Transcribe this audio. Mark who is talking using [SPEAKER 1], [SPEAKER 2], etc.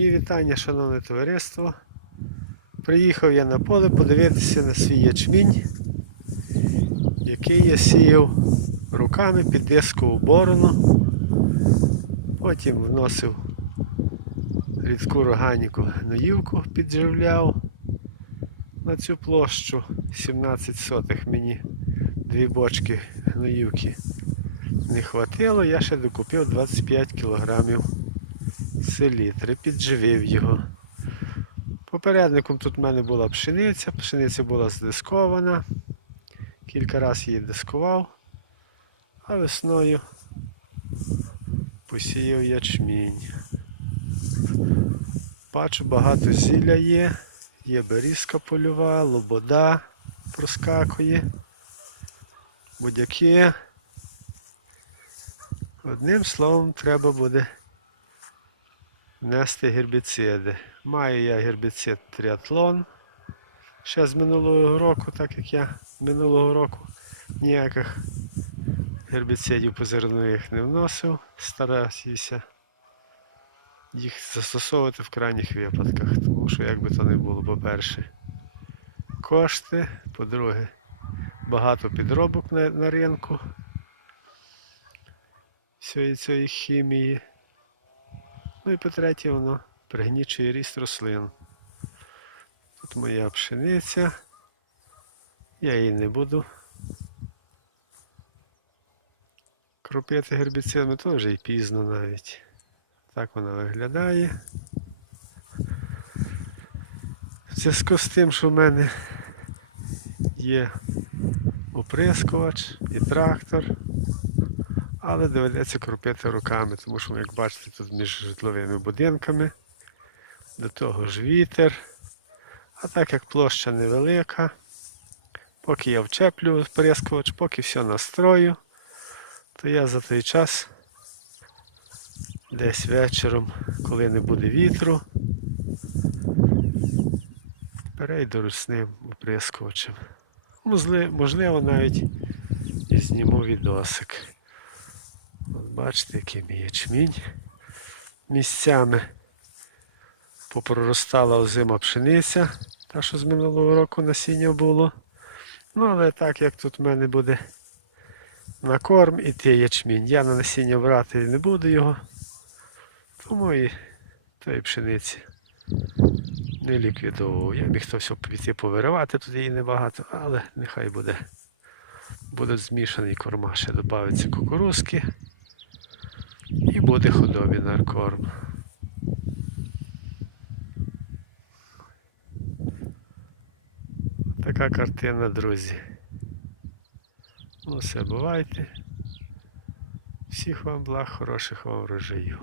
[SPEAKER 1] Мої вітання, шановне товариство. Приїхав я на поле подивитися на свій ячмінь, який я сіяв руками під дискову борону. Потім вносив рідку роганіку гноївку, підживляв. На цю площу 17 сотих мені дві бочки гноївки не хватило, я ще докупив 25 кілограмів селітри, підживив його. Попередником тут в мене була пшениця, пшениця була здискована. Кілька разів її дискував, а весною посіяв ячмінь. Бачу, багато зілля є, є берізка польова, лобода проскакує, будяки. Одним словом, треба буде нести гербіциди. Маю я гербіцид тріатлон. Ще з минулого року, так як я минулого року ніяких гербіцидів позирнових не вносив, старався їх застосовувати в крайніх випадках, тому що як би то не було, по-перше, кошти, по-друге, багато підробок на, на ринку всієї цієї хімії. Ну і по-третє, воно пригнічує ріст рослин. Тут моя пшениця. Я її не буду кропити гербіцидами, то вже й пізно навіть. Так вона виглядає. В зв'язку з тим, що в мене є оприскувач і трактор, але доведеться кропити руками, тому що, як бачите, тут між житловими будинками, до того ж вітер. А так як площа невелика, поки я вчеплю оприскувач, поки все настрою, то я за той час десь вечором, коли не буде вітру, перейду русним оприскувачем. Можливо, навіть і зніму відосик. От бачите, який мій ячмінь. Місцями попроростала озима пшениця, та що з минулого року насіння було. Ну, але так як тут в мене буде на корм іти ячмінь, я на насіння брати не буду його. Тому і тої пшениці не ліквідовував. Я міг то все піти повиривати, тут її небагато, але нехай буде. Будуть змішані корма, ще додаються кукурузки і буде худобі наркорм. Така картина, друзі. Ну все, бувайте. Всіх вам благ, хороших вам врожаїв.